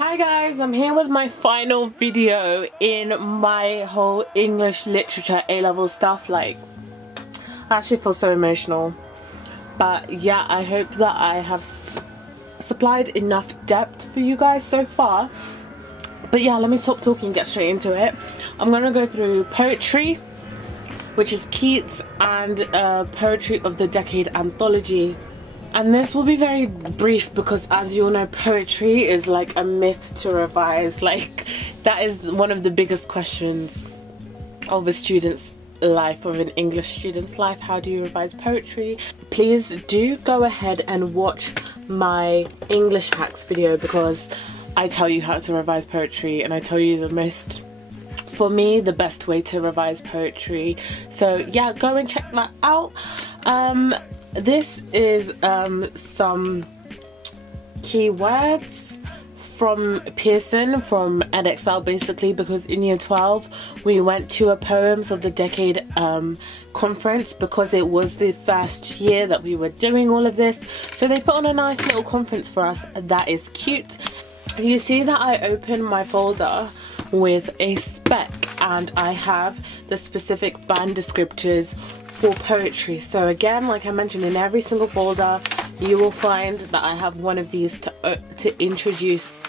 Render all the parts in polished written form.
Hi guys, I'm here with my final video in my whole English literature A-level stuff. Like, I actually feel so emotional. But yeah, I hope that I have supplied enough depth for you guys so far. But yeah, let me stop talking and get straight into it. I'm gonna go through poetry, which is Keats, and Poetry of the Decade anthology. And this will be very brief because, as you all know, poetry is like a myth to revise. Like, that is one of the biggest questions of a student's life, of an English student's life. How do you revise poetry? Please do go ahead and watch my English hacks video, because I tell you how to revise poetry, and I tell you for me, the best way to revise poetry. So yeah, go and check that out. This is some keywords from Pearson, from EdXL basically, because in year 12 we went to a Poems of the Decade conference, because it was the first year that we were doing all of this. So they put on a nice little conference for us. That is cute. You see that I opened my folder with a spec, and I have the specific band descriptors for poetry. So again, like I mentioned, in every single folder you will find that I have one of these to introduce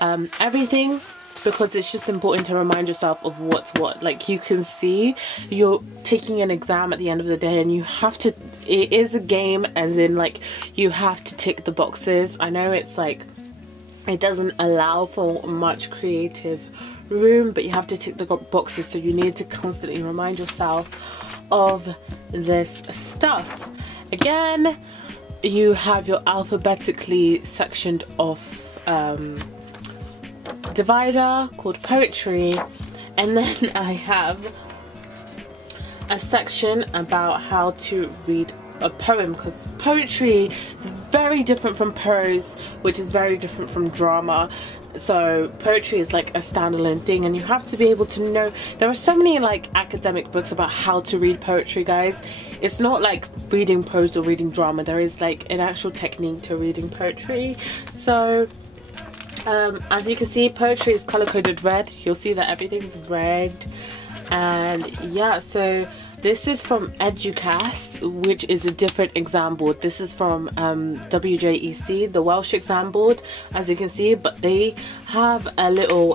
everything, because it's just important to remind yourself of what's what. Like, you can see you're taking an exam at the end of the day, and you have to, it is a game, as in like you have to tick the boxes. I know it's like, it doesn't allow for much creative room, but you have to tick the boxes, so you need to constantly remind yourself of this stuff. Again, you have your alphabetically sectioned off divider called poetry, and then I have a section about how to read a poem, because poetry is very different from prose, which is very different from drama. So poetry is like a standalone thing, and you have to be able to know. There are so many like academic books about how to read poetry, guys. It's not like reading prose or reading drama. There is like an actual technique to reading poetry. So as you can see, poetry is color coded red. You'll see that everything's red. And yeah, so this is from Educast, which is a different exam board. This is from WJEC, the Welsh exam board, as you can see. But they have a little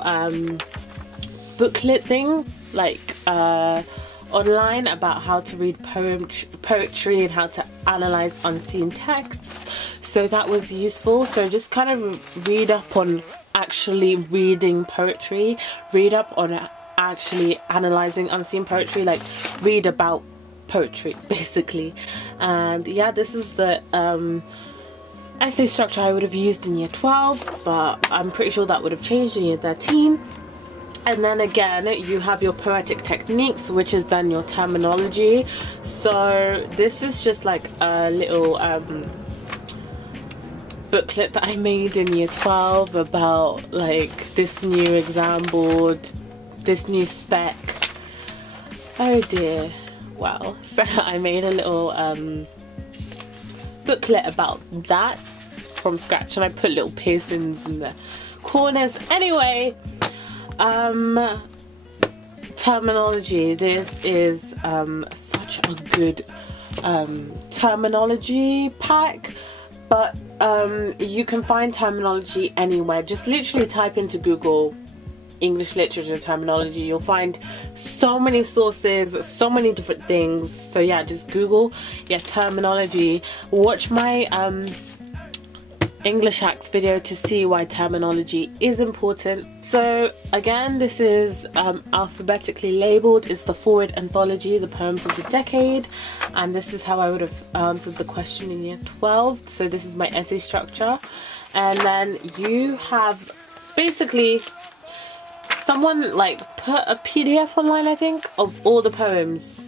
booklet thing, like online, about how to read poetry and how to analyze unseen texts. So that was useful. So just kind of read up on actually reading poetry, read up on actually analyzing unseen poetry, like read about poetry basically. And yeah, this is the essay structure I would have used in year 12, but I'm pretty sure that would have changed in year 13. And then again, you have your poetic techniques, which is then your terminology. So this is just like a little booklet that I made in year 12 about like this new exam board, this new spec. Oh dear. Well, so I made a little booklet about that from scratch, and I put little piercings in the corners. Anyway, terminology. This is such a good terminology pack, but you can find terminology anywhere. Just literally type into Google English literature terminology. You'll find so many sources, so many different things. So yeah, just Google terminology. Watch my English hacks video to see why terminology is important. So again, this is alphabetically labeled. It's the Forward anthology, the Poems of the Decade, and this is how I would have answered the question in year 12. So this is my essay structure, and then you have basically someone like put a PDF online, I think, of all the poems.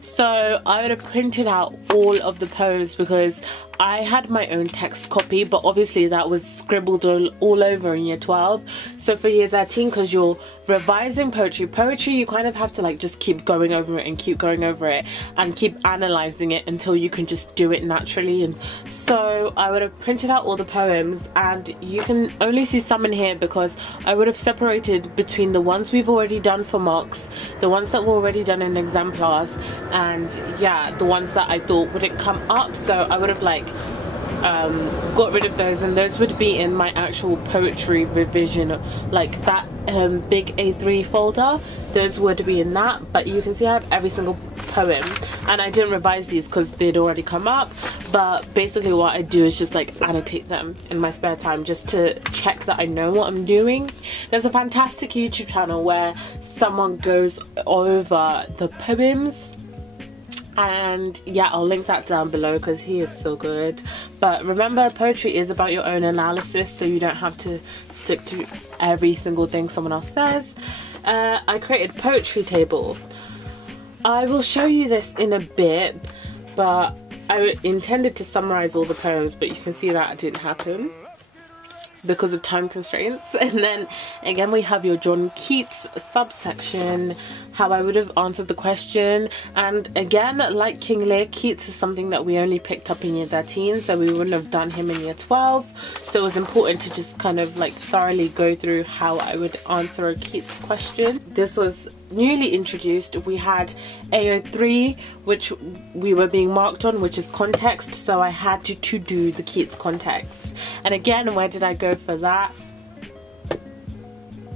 So I would have printed out all of the poems, because I had my own text copy, but obviously that was scribbled all over in year 12. So for year 13, because you're revising poetry, you kind of have to like just keep going over it and keep going over it and keep analysing it until you can just do it naturally. And so I would have printed out all the poems, and you can only see some in here because I would have separated between the ones we've already done for mocks, the ones that were already done in exemplars, and yeah, the ones that I thought wouldn't come up. So I would have like got rid of those, and those would be in my actual poetry revision, like that big A3 folder. Those would be in that, but you can see I have every single poem, and I didn't revise these because they'd already come up. But basically what I do is just like annotate them in my spare time just to check that I know what I'm doing. There's a fantastic YouTube channel where someone goes over the poems, and yeah, I'll link that down below because he is so good. But remember, poetry is about your own analysis, so you don't have to stick to every single thing someone else says. I created poetry table. I will show you this in a bit, but I intended to summarize all the poems, but you can see that didn't happen because of time constraints. And then again, we have your John Keats subsection, how I would have answered the question. And again, like King Lear, Keats is something that we only picked up in year 13, so we wouldn't have done him in year 12. So it was important to just kind of like thoroughly go through how I would answer a Keats question. This was newly introduced. We had AO3, which we were being marked on, which is context, so I had to do the Keats context. And again, where did I go for that?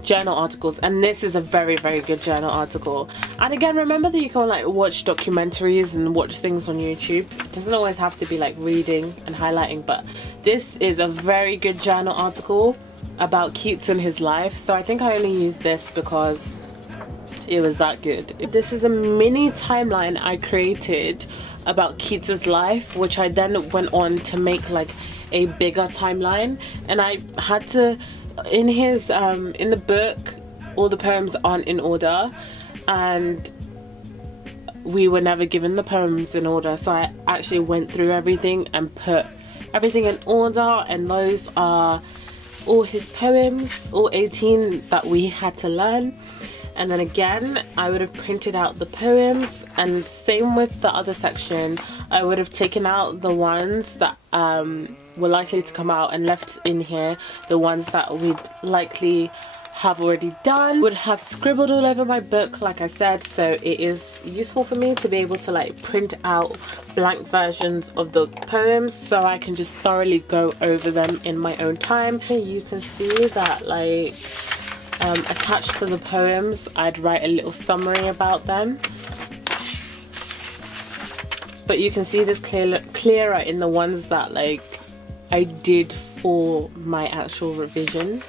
Journal articles, and this is a very good journal article. And again, remember that you can like watch documentaries and watch things on YouTube. It doesn't always have to be like reading and highlighting, but this is a very good journal article about Keats and his life, so I think I only used this because it was that good. This is a mini timeline I created about Keats's life, which I then went on to make like a bigger timeline. And I had to, in his in the book, all the poems aren't in order, and we were never given the poems in order, so I actually went through everything and put everything in order, and those are all his poems, all 18 that we had to learn. And then again, I would have printed out the poems, and same with the other section. I would have taken out the ones that were likely to come out and left in here the ones that we'd likely have already done. Would have scribbled all over my book, like I said, so it is useful for me to be able to like print out blank versions of the poems so I can just thoroughly go over them in my own time. You can see that like attached to the poems, I'd write a little summary about them. But you can see this clearer in the ones that like I did for my actual revision.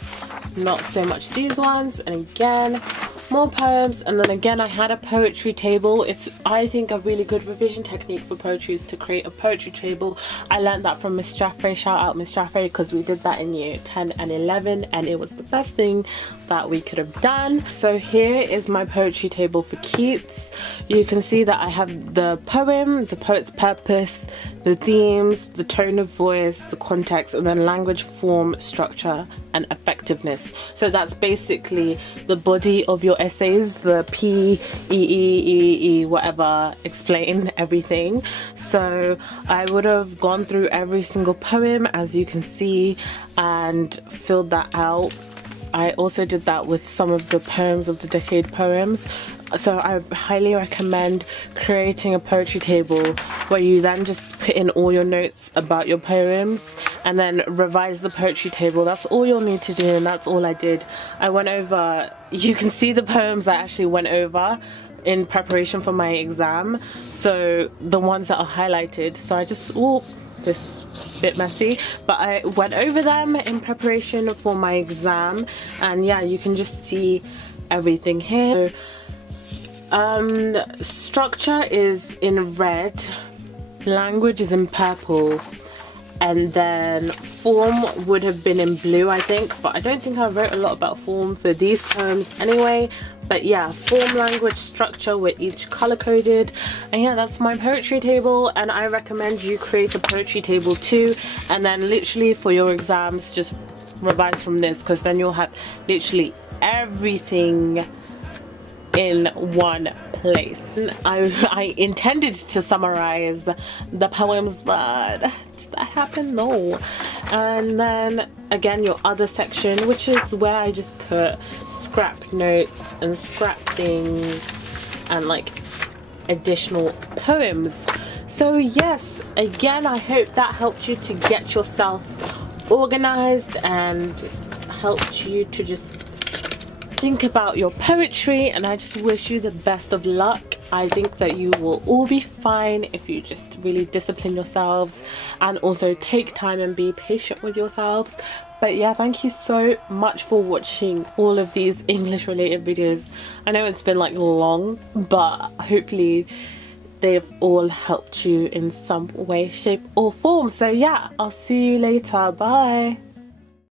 Not so much these ones. And again, more poems. And then again, I had a poetry table. It's, I think, a really good revision technique for poetry is to create a poetry table. I learned that from Miss Jaffrey. Shout out Miss Jaffrey, because we did that in year 10 and 11 and it was the best thing that we could have done. So here is my poetry table for Keats. You can see that I have the poem, the poet's purpose, the themes, the tone of voice, the context, and then language, form, structure, and effectiveness. So that's basically the body of your essays, the P, E, whatever, explain everything. So I would have gone through every single poem, as you can see, and filled that out. I also did that with some of the poems of the decade poems. So I highly recommend creating a poetry table where you then just put in all your notes about your poems and then revise the poetry table. That's all you'll need to do, and that's all I did. I went over, you can see the poems I actually went over in preparation for my exam. So the ones that are highlighted, so I just, this bit messy, but I went over them in preparation for my exam, and yeah, you can just see everything here. Structure is in red, language is in purple, and then form would have been in blue, I think, but I don't think I wrote a lot about form for these poems anyway. But yeah, form, language, structure were each color coded, and yeah, that's my poetry table. And I recommend you create a poetry table too, and then literally for your exams just revise from this, because then you'll have literally everything in one place. I intended to summarize the poems, but did that happen? No. And then again, your other section, which is where I just put scrap notes and scrap things and like additional poems. So yes, again, I hope that helped you to get yourself organized and helped you to just think about your poetry, and I just wish you the best of luck. I think that you will all be fine if you just really discipline yourselves and also take time and be patient with yourselves. But yeah, thank you so much for watching all of these English related videos. I know it's been like long, but hopefully they've all helped you in some way, shape or form. So yeah, I'll see you later. Bye.